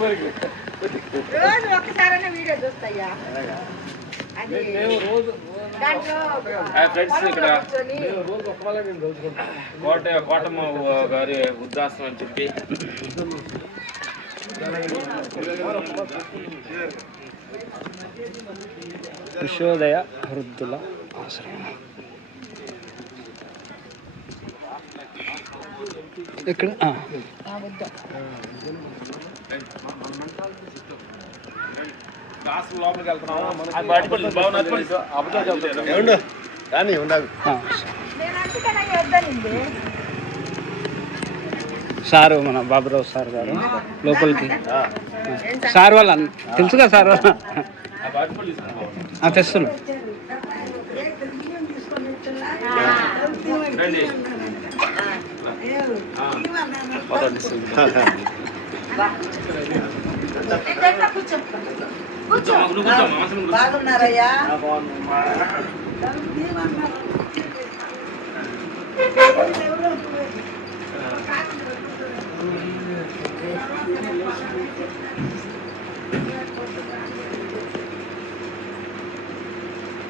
రోజు ఒక్కసారైనా వీడియో చూస్తాయ్యా. అది దాంట్లో ఫ్రెండ్స్ ఇక్కడ. కూర్చొని కోట కోటమ్మ గారి వృద్ధాశ్రమం అని చెప్పి. కృషోదయ వృద్ధుల ఆశ్రమం. ఇక్కడ కానీ ఉండాలి. సారు మన బాబురావు సార్ గారు లోపలికి? సార్ వాళ్ళ అన్న- తెలుసుగా సార్ వాళ్ళ తెస్తున్నా. రండి బాగున్నారయ్యా?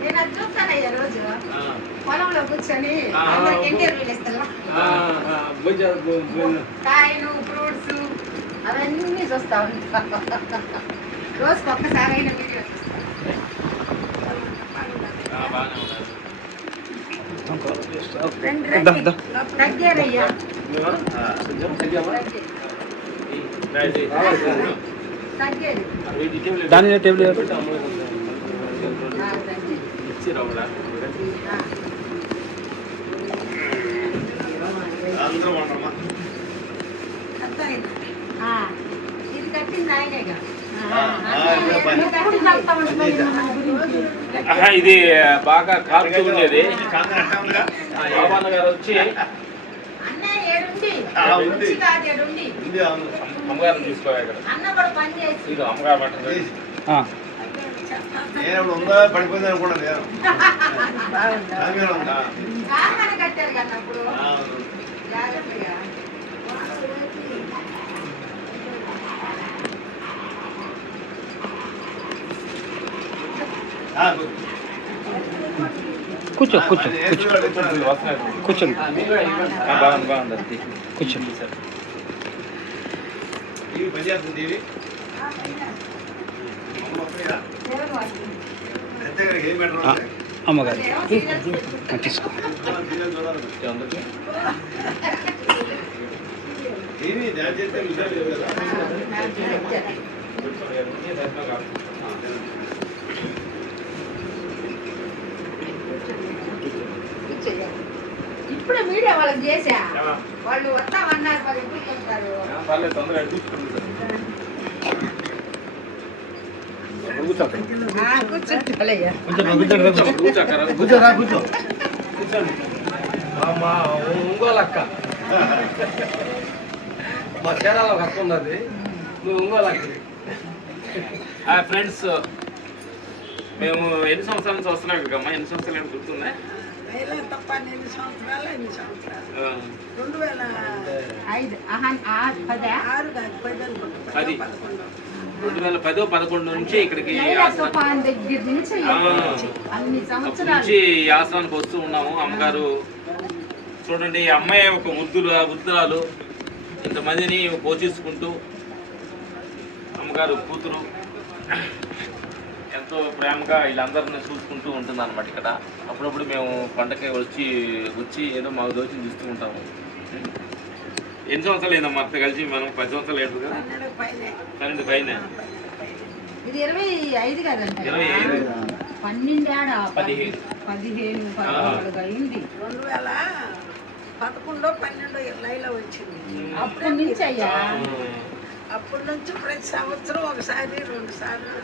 నేను అది చూస్తానయ్యా రోజు. పొలంలో కూర్చొని అందరికి ఇంటర్వ్యూలు భు- కాయలు ఫ్రూట్స్ అవన్నీ చూస్తా ఉంటా రోజుకి ఒక్కసారి అయినా వీడియో దాని టేబుల్. ఇచ్చి. అందరూ ఉండమ్మా ఆ, ఇది కట్టింది ఆయనేగా. ఇది బాగా కాలుతూ ఉండేది గారు వచ్చి చేసి. ఇది అమ్మగారు పట్టండి. నేను ఉందా పడిపోయింది అనుకోండి నేను. నాకేనా ఉందా? కాకర కట్టారు కదా అప్పుడు ఆ, జాగ్రత్తగా ఆ, కూర్చో కూర్చో అది కూర్చో ఏసులో అడుగుతున్నారు. వస్తున్నాయి. కూర్చోండి ఆ, బాగుంది బాగుంది అది కూర్చోండి ఇవి పని చేస్తుంది ఇవి అమ్మ వస్తాయా? దేవుని వాక్యం. కూర్చో కూర్చో కూర్చో. కూర్చోండి. కూర్చోండి. సార్ అమ్మగారు. తీసుకో. చేస్తే ఇప్పుడే మీడియా వాళ్ళకి చేసా. వాళ్ళు వస్తామన్నారు మరి ఎప్పుడు మా ఒంగోలు అక్క. మా కేరళ ఒక అక్క ఉన్నది. నువ్వు ఒంగోలు అక్క. ఫ్రెండ్స్. మేము ఎన్ని సంవత్సరాల నుంచి వస్తున్నాం ఇక్కడికి అమ్మా? ఎన్ని సంవత్సరాలు గుర్తున్నాయి వేలే తప్ప ఎన్ని సంవత్సరాలు ఎన్ని సంవత్సరాలు. ఆ, రెండు వేల ఐదు. ఆరు కాదు పది? అనుకుంటా పది. పదో పదకొండు. రెండు వేల పదో పదకొండు నుంచి ఇక్కడికి నుంచి ఆశ్రమానికి వస్తూ ఉన్నాము. అమ్మగారు చూడండి ఈ అమ్మాయి ఒక వృద్ధులు వృద్ధురాలు ఇంతమందిని పోషించుకుంటూ అమ్మగారు కూతురు ఎంతో ప్రేమగా వీళ్ళందరిని చూసుకుంటూ ఉంటుంది అనమాట ఇక్కడ. అప్పుడప్పుడు మేము పండగకి వచ్చి వచ్చి ఏదో మాకు దోచి చూస్తూ ఉంటాము. ఎన్ని సంవత్సరాలు అయిందమ్మా అత్త కలిసి మనం? పది సంవత్సరాలు కదా? పన్నెండు పైనే. ఇది ఇరవై ఐదు కదంట ఇరవై ఐదు. పదిహేను. పదిహేను పదహారు అయింది. రెండు వేల పదకొండో పన్నెండో లైలో వచ్చింది. అప్పటి నుంచి అయ్యా. అప్పటి నుంచి ప్రతి సంవత్సరం ఒకసారి రెండు సార్లు.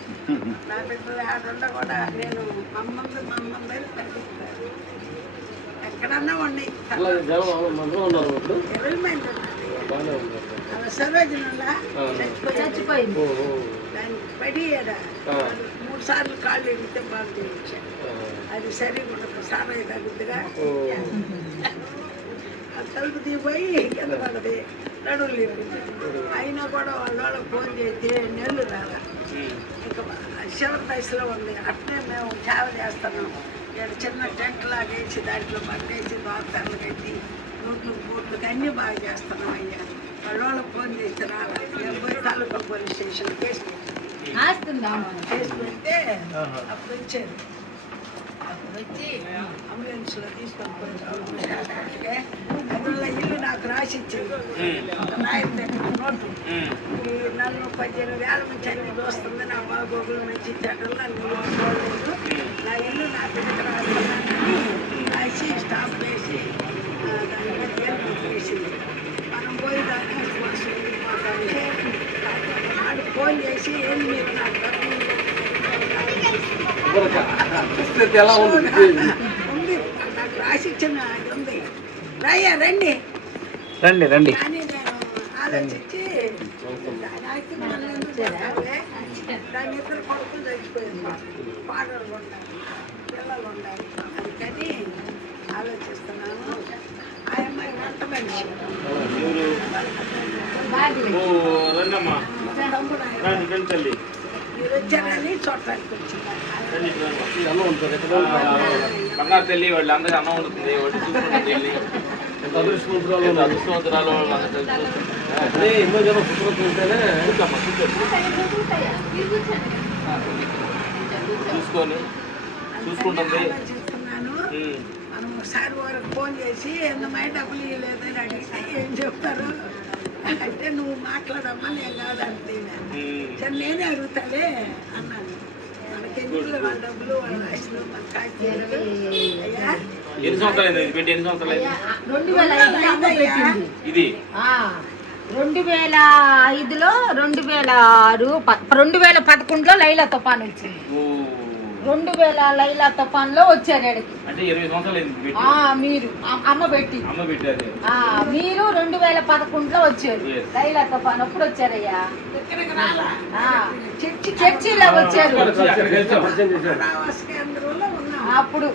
నా బిడ్డలు ఆడుండ కూడా నేను మమ్మంది మమ్మంది ఎక్కడన్నా ఉన్నాయి చచ్చిపోయింది. దానికి పడి మూడు సార్లు కాళ్ళు ఎడితే బాగా చేయించాను అది సరిగా ఉండదు సారయ్య తగ్గుద్దిగా. ఆ తలుపు దిగిపోయి కింద పడది. నడువులు ఇరిగింది అయినా కూడా వాళ్ళ వాళ్ళకి ఫోన్ చేస్తే నెల్లు రాలా. ఉమ్. ఇంకా చివరి దశలో ఉంది. అట్నే మేము సేవ చేస్తున్నాం. ఇక్కడ చిన్న టెంట్ లాగా వేసి దాంట్లో పట్టేసి దోతలు కట్టి రోడ్లు బోట్లకి అన్నీ బాగా చేస్తున్నాం అయ్యా. వాళ్ళ వాళ్ళకి ఫోన్ చేసి రావాలి పోయి taluka police station case case పెడితే అప్పుడు వచ్చారు. అప్పుడు వచ్చి అంబులెన్స్లో తీసుకొని పోయి అందువల్ల నాకు రాసి ఇచ్చింది రాయని దగ్గర నోటు. ఈ నన్ను పద్దెనిమిది వేల నుంచి అన్ని దోస్తుంది నా బాగోగులు మంచి చెడ్డలు నన్ను చూడలేదు నా ఇల్లు నా బిడ్డకు రాస్తున్నానని రాసి స్టాప్ వేసి దాని మీద వేసింది మనం పోయి దాని కోసం వెళ్ళిపోతానికి నాడు ఫోన్ చేసి ఏం మీరు నాకు ఉంది? నాకు రాసి ఇచ్చిన అది ఉంది. రాయ్యా రండి. రండి రండి. రండి రండి తల్లి. అన్నం ఉంటుంది ఎక్కడ ఆ, బంగారు తల్లి వాళ్ళు అందరికీ అన్నం ఉంటుంది అదృష్టవంతురాలు అదృష్టవంతురాలు. అదే ఎన్నో జనం ఉంటేనే. చూసుకొని చూసుకుంటుంది. ఒకసారి వారికి ఫోన్ చేసి ఎందుమై డబ్బులు ఇవ్వలేదని అడిగితే ఏం చెప్తారు? అంటే నువ్వు మాట్లాడమ్మా నేను కాదంటే. సరే నేనే అడుగుతాలే అన్నాను. మనకి ఎందుకు వాళ్ళ డబ్బులు? వాళ్ళ ఆశలు మన కాస్త అయ్యా ఎన్ని సంవత్సరాలు అయింది ఇది పెట్టి ఎన్ని సంవత్సరాలు అయింది రెండు వేల ఐదులో అమ్మ పెట్టింది. ఇది? ఆ, రెండు వేల ఐదులో రెండు వేల ఆరు ప- రెండు వేల పదకొండులో లైలా తుఫాన్ వచ్చింది. ఓ. రెండు వేల లైలా వచ్చారు అయింది పెట్టి ఆ, మీరు అమ్మ పెట్టి మీరు రెండు వేల పదకొండులో వచ్చారు. లైలా తుఫాన్ అప్పుడు వచ్చారయ్యా? చర్చి చర్చిలో వచ్చారు. అప్పుడు.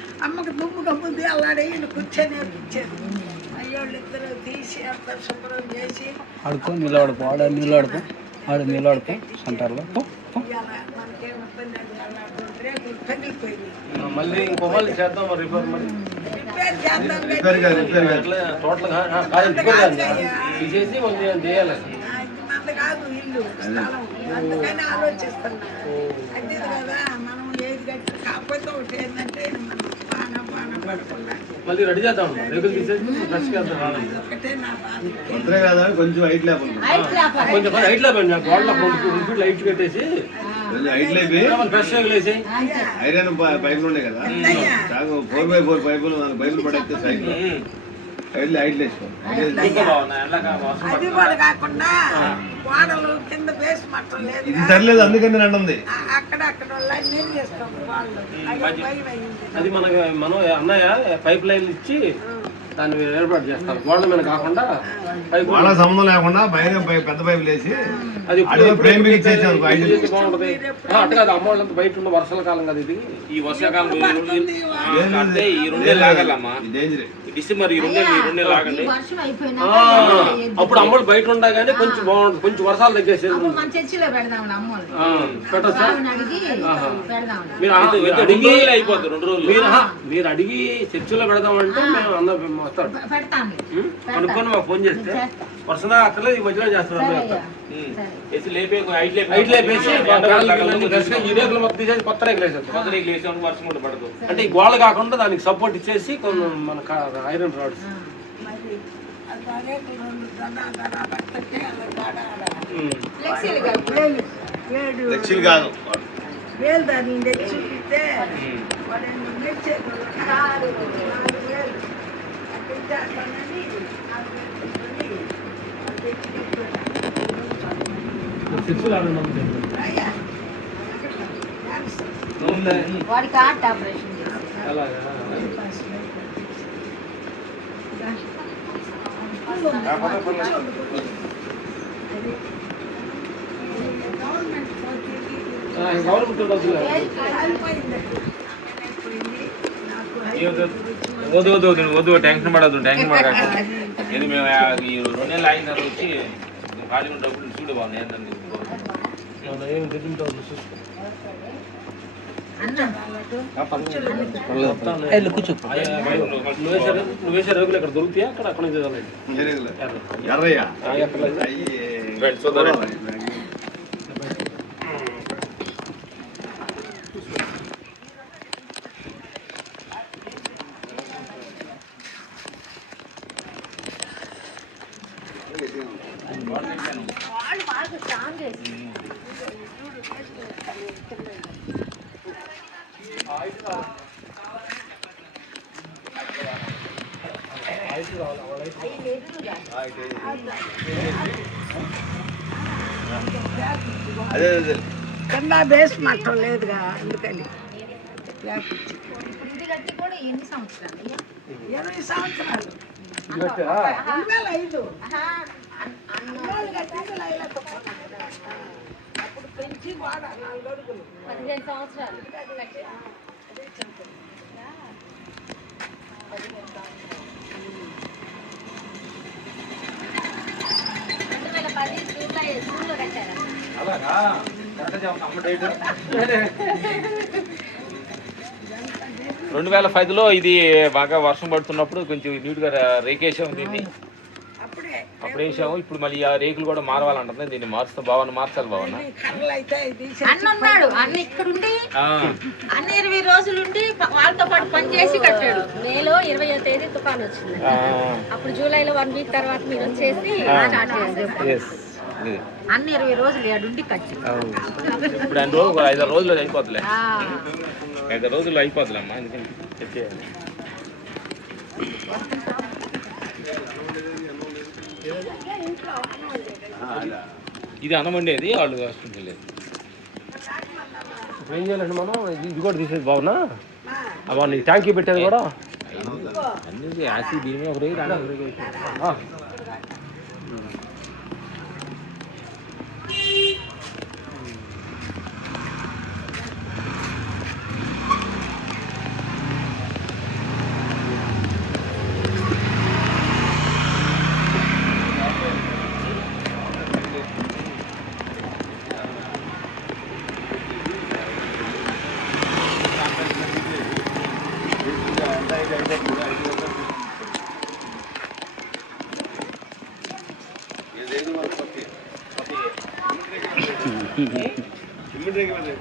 అమ్మకి దుమ్ముగా ముందు అలాడే ఈయన కూర్చొని ఇద్దరు తీసి అంత శుభ్రం చేసి ఆడుకో నిలబడుకో ఆడ నిలబడుకో ఆడ నిలబడుకో సెంటర్లో. మనకేం ఇబ్బంది రేపు తగిలిపోయింది మళ్ళీ ఇంకో మళ్ళీ చేద్దాం మరి రిపేర్ మరి. రిపేర్ చేద్దాం రిపేర్ కాదు, కానీ రిపేర్ కాదు. అట్లా టోటల్గా ఆ, కాదు రిపేర్ కాదు. తీసేసి మళ్ళీ ఏం చేయాలి? ఆ, ఇది మనది కాదు ఇల్లు స్థలం. అందుకని ఆలోచిస్తున్నాను అది కదా మనం ఏది కట్టి కాకపోతే ఒకటి ఏంటంటే మళ్ళీ రెడీ చేద్దాం రేగులు తీసేసి ఫ్రెష్ చేద్దాం అది ఒకటే నా బాధ. కొత్తగా కాదని కొంచెం హైట్ లేకుండా. హైట్ లేపా. కొంచెం హైట్లో పెండి గోడలో రెండు ఫీట్ లైట్ కట్టేసి కొంచెం హైట్ లేపి. ఫ్రెష్ వేసి. ఐరన్ పైపులు ఉన్నాయి కదా. ఫోర్ బై ఫోర్ పైపులు నాలుగు పైపులు పడేస్తే సైకిల్. అది. కూడా కాకుండా కింద బేస్ మట్టం లేదు ఇది సరిలేదు అందుకని నేను అంటుంది ఆ- అక్కడ అక్కడ వాళ్ళ నీళ్ళు చేస్తాం వాళ్ళు? అది భయం అయింది అది మనకి మనం అన్నయ్య పైప్ లైన్ ఇచ్చి దాన్ని ఏర్పాటు చేస్తారు. గోడల మీద కాకుండా వాళ్ళ సంబంధం లేకుండా బయట పై- పెద్ద పైపులు వేసి అది ఐదు ఇది బాగుంటది. కాదు బయట ఉన్న వర్షాల కాలం కదా ఇది. ఈ వర్షాకాలం ఈ అంటే ఈ రెండే లాగాలమ్మా ఈ డిసెంబర్ ఈ రెండే ఈ రెండే లాగండి. అప్పుడు అమ్మోళ్ళు బయట ఉండగానే కొంచెం బాగుంటుంది కొంచెం వర్షాలు తగ్గేసేది పెట్టొచ్చా? మీరు అడిగి రోజులు అయిపోతుంది రెండు రోజులు. మీరు మీరు అడిగి చర్చిలో పెడదామంటే మేము అందరం వస్తాడు? అనుకొని మాకు ఫోన్ చేస్తే చేస్తా. అక్కర్లేదు ఈ మధ్యలో చేస్తున్నారు లేపే హైట్ లేపే లేపేసి ఈ రేకులు మొత్తం తీసేసి కొత్త రేకులు వేసేస్తాం కొత్త రేకులు వేసినప్పుడు వర్షం కూడా పడదు. అంటే ఈ గోడ కాకుండా దానికి సపోర్ట్ ఇచ్చేసి కొన్ని మన ఐరన్ రాడ్స్. లక్షలు కాదు. వేలు దాన్ని. వాడు నాలుగు నాలుగు వేలు అక్కడ చేస్తానని నాలుగు వేలు తీసుకొని సిక్స్ ఆడండి అమ్మ. వాడికి హార్ట్ ఆపరేషన్ చేశారు అలాగా ఆ, ఈ గవర్నమెంట్ డబ్బులు వద్దు వద్దు వద్దు వద్దు టెన్షన్ పడద్దు టెన్షన్ పడక ఇది మేము ఈ రెండు నెలలు అయిన తర్వాత వచ్చి ఖాళీ ఉన్న డబ్బులు చూడు బాగుంది ఏంటండి మన ఏం తింటావు చూసుకో వెళ్ళు కూర్చో నువ్వు వేసారు నువ్వు వేసే రేగులు ఇక్కడ దొరుకుతాయా అక్కడ అక్కడ ఎర్రయ్య ఎక్కడ అయ్యి రండి, చూద్దాం రండి. వాళ్ళు బాగా స్ట్రాంగ్ చేసి అదే అదే కింద బేస్ మట్టం లేదుగా అందుకని? ఇరవై సంవత్సరాలు. రెండు వేల ఐదు. అప్పుడు పెంచి వాడ నాలుగు అడుగులు. పదిహేను సంవత్సరాలు. అలాగా? రెండు వేల పదిలో ఇది బాగా వర్షం పడుతున్నప్పుడు కొంచెం నీట్గా రేకేసాం దీన్ని. అప్పుడే. అప్పుడు వేసాము. ఇప్పుడు మళ్ళీ ఆ రేకులు కూడా మారవాలంటుంది దీన్ని మారుస్తాం బావన్న మార్చాలి బావన్న ఈ కర్రలు అయితే ఇది అన్న ఉన్నాడు. అన్న ఇక్కడుండి. ఆ, అన్న ఇరవై రోజులుండి ప- వాళ్ళతో పాటు పని చేసి కట్టాడు. మేలో ఇరవయో తేదీ తుఫాన్ వచ్చింది. ఆ, అప్పుడు జూలైలో వన్ వీక్ తర్వాత మీరు వచ్చేసి స్టార్ట్ ఇది. అన్న ఇరవై రోజులు ఏడుండి కట్టి. ఇప్పుడు రెండు రోజులు ఒక ఐదారు రోజులు అయిపోతులే ఆ, ఐదారు రోజులు అయిపోతులే అమ్మా ఎందుకంటే ఇది అన్నం వండేది వాళ్ళు వస్తుంది లేదు ఇప్పుడు ఏం చేయాలండి మనం ఇది ఇది కూడా తీసేది బాగున్నా నీకు ట్యాంకీ పెట్టేది కూడా అన్ని యాసిడ్ దీని మీద ఒక రేగు దాని మీద ఒక రేగు వేసాం. ఆ. చిమ్మిడి రేగి వెళ్ళి.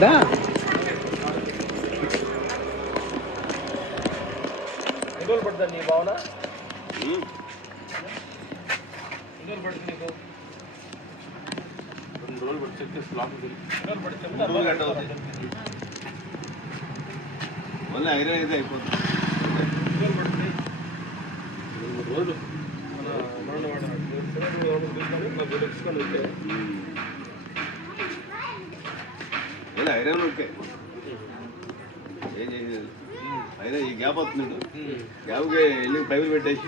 దా ఎన్ని రోజులు పడుతుంది నీ భావన. ఎన్ని రోజులు పడుతుంది నీకు? రెండు రోజులు లోపలికి వెళ్ళి. మూడు రోజులు గంట అవుతుంది. ఓన్లీ ఐరన్ అయితే అయిపోతుంది. రెండు మూడు రోజులు తీసుకొని వచ్చే ఓన్లీ ఐరన్ ఓకే. ఏం చేయలేదు అయినా ఈ గ్యాప్ వస్తుంది గ్యాప్కి వెళ్ళి పైపులు పెట్టేసి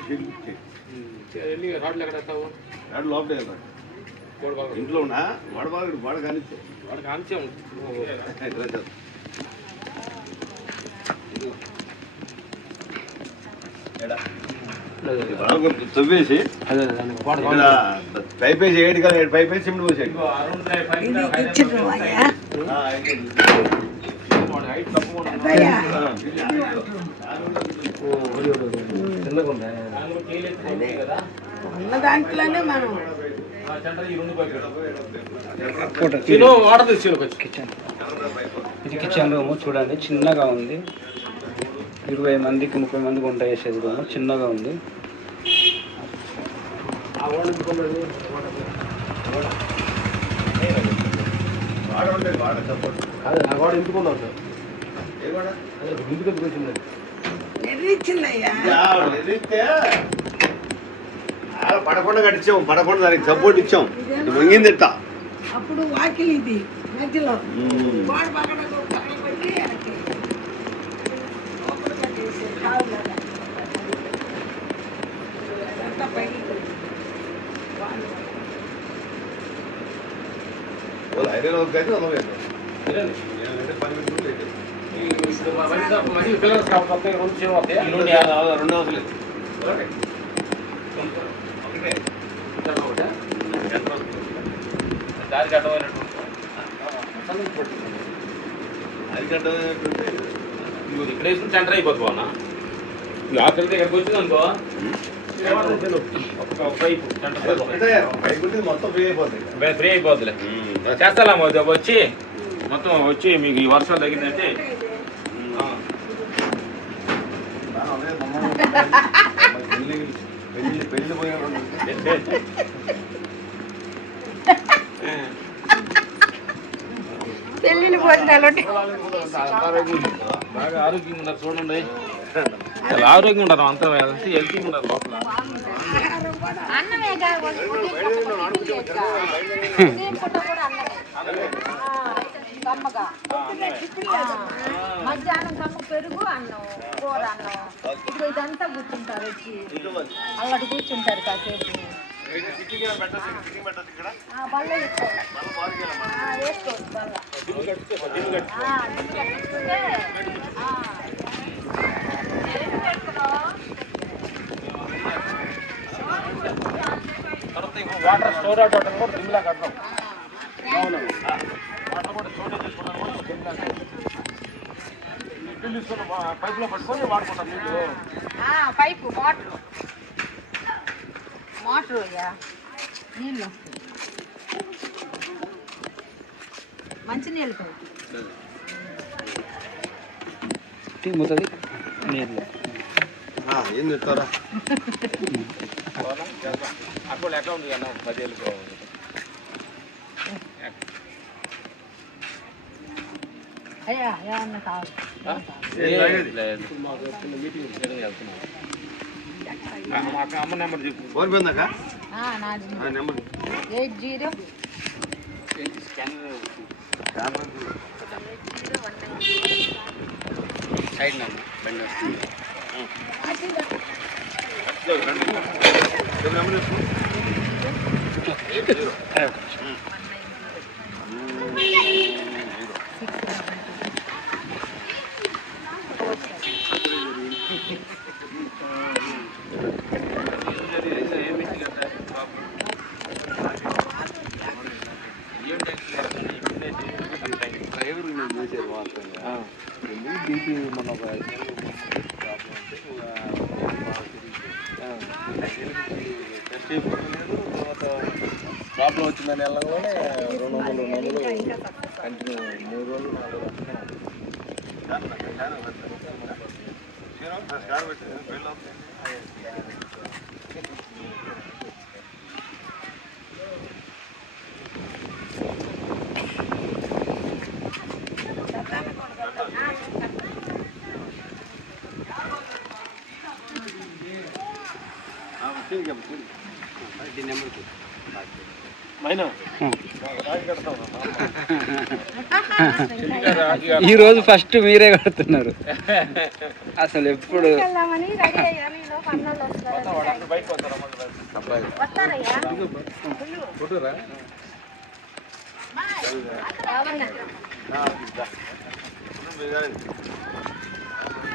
వెళ్ళి రాడ్లు ఎక్కడ ఎత్తావు? రాడు లోపల బాగా. ఇంట్లో ఉన్నా వాడ బాగా వాడ కానిచ్చే. ఉంటుంది బాగా తవ్వేసి. పైప్ వేసి ఏడు కదా ఏడు పైప్ వేసి సిమెంట్ పోసాడు ఇదిగో. ఉన్న దాంట్లోనే మనం కిచెన్. ఇది కిచెన్ రూమ్ చూడండి. చిన్నగా ఉంది. ఇరవై మందికి ముప్పై మందికి వంట చేసేది రూమ్. చిన్నగా ఉంది. ఎందుకున్నావు సార్. ముందుకు వచ్చిందండి పడకుండా కట్టించాం పడకుండా దానికి సపోర్ట్ ఇచ్చాం ఇది వంగింది ఎట్టా అప్పుడు వాకిలి ఇది మధ్యలో మ్మ్. గోడ ఒకటే దారికి అడ్డమైనట్టు అరిగడ్డ నువ్వు ఇక్కడ వేసుకుని సెంటర్ అయిపోతుంది బాగున్నా నువ్వు ఆఖరికి ఇక్కడికి వచ్చింది అనుకో ఒక సెంటర్ మొత్తం ఫ్రీ అయిపోతుంది ఫ్రీ అయిపోద్దిలే చేస్తాలా వచ్చి మొత్తం వచ్చి మీకు ఈ వర్షాలు తగ్గిందంటే ఆ, అవే మమ్మల్ని పెళ్ళి పెళ్ళి పెళ్ళిళ్ళు భోజనాలు బాగా ఆరోగ్యంగా ఉన్నారు చూడండి. చాలా ఆరోగ్యంగా ఉంటారు అంతా హెల్తీ ఉంటారు లోపల. అన్నమే కాదు ఉదయం పూట కూడా అన్నమే కమ్మగా. మధ్యాహ్నం కమ్మ పెరుగు అన్నం కూర అన్నం. ఇప్పుడు ఇదంతా కూర్చుంటారు వచ్చి. అల్లటి కూర్చుంటారు కాసేపు. బల్ల వేసుకోవచ్చు బల్ల. వాటర్ స్టోర్ అవుట్ అవడం కూడా దిమ్లా కడతాం అవును వాటర్ కూడా స్టోరేజ్ చేసుకోవడం కూడా దిమ్లా నీళ్ళు తీసుకొని పైపులో పట్టుకొని వాడుకుంటాం నీళ్ళు ఆ, పైపు మోటరు మోటరు అయ్యా. నీళ్ళు మంచి నీళ్ళు పైపు తిమ్ముతుంది నీళ్ళు. ఏం చెప్తారా అక్కడ అకౌంట్ ఏమన్నా కావాలి లేదు మాకు చిన్న మీటింగ్ జరిగింది వెళ్తున్నాం మాకు అమ్మ నెంబర్ చెప్పు ఫోన్ ఆ, నాది నెంబర్ ఎయిట్ జీరో నెంబర్ చెప్పు డ్రైవర్ నేను చేశారు వాస్తవంగా బీపీ మన ఒక టెస్ట్ అయిపోలేదు తర్వాత ప్రాబ్లం వచ్చిందని వెళ్ళగానే రెండు వందలు రెండు వందలు కంటిన్యూ మూడు రోజులు నాలుగు మైనా ఈ రోజు ఫస్ట్ మీరే కడుతున్నారు. అసలు ఎప్పుడు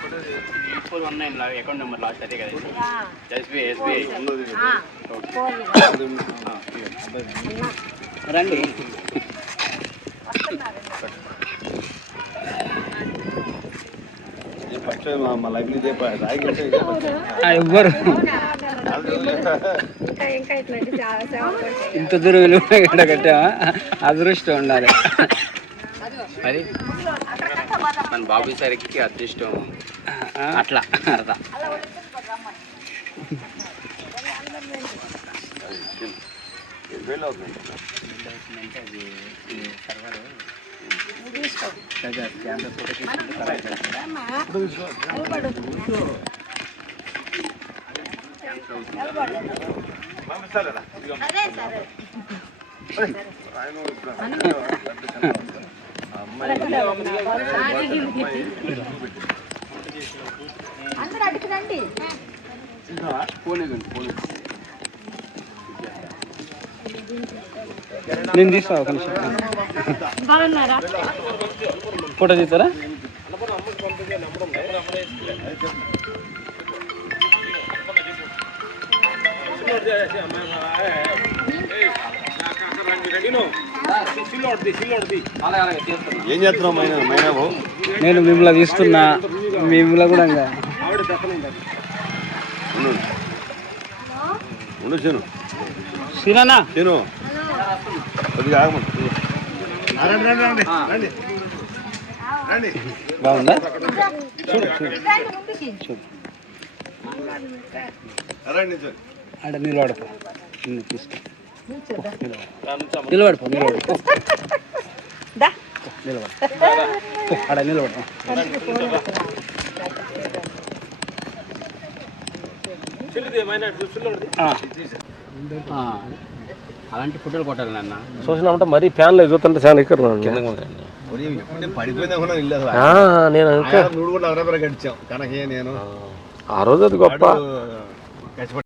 అకౌంట్ నెంబర్ లాస్ట్ అదే కదా ఎస్బీఐ ఎస్బీఐ. రండి. ఫస్ట్ మా ఆ, ఎవ్వరు. ఇంత దూరం వెళ్ళి ఇక్కడ కట్టామా అదృష్టం ఉండాలి. మరి? మన బాబు సరికి అదృష్టం అట్లా అర్థం. నిలబడు. అందరూ అడిగి రండి. నేను తీస్తా ఒక నిమిషం. బాగున్నారా? ఫోటో తీస్తారా? ఏం చేస్తున్నావు మైనా? నేను మిమ్మల్ని తీస్తున్నా మిమ్మల్ని కూడా ఇంకా. ఉండు. కొద్దిగా బాగుందా? చూడు రండి చూడు ఆడ నిన్ను నిలబడు. నిలబడు ఆ. ఆ. అలాంటి ఫోటోలు కొట్టాలి నాన్న. చూసినామంటే మరీ ఫ్యాన్లో ఎదుగుతుంటే చాలా ఇక్కడ నేను ఆయన నువ్వు కూడా అరబర గడిచాం కనకే నేను. ఆ. రోజు అది గొప్ప.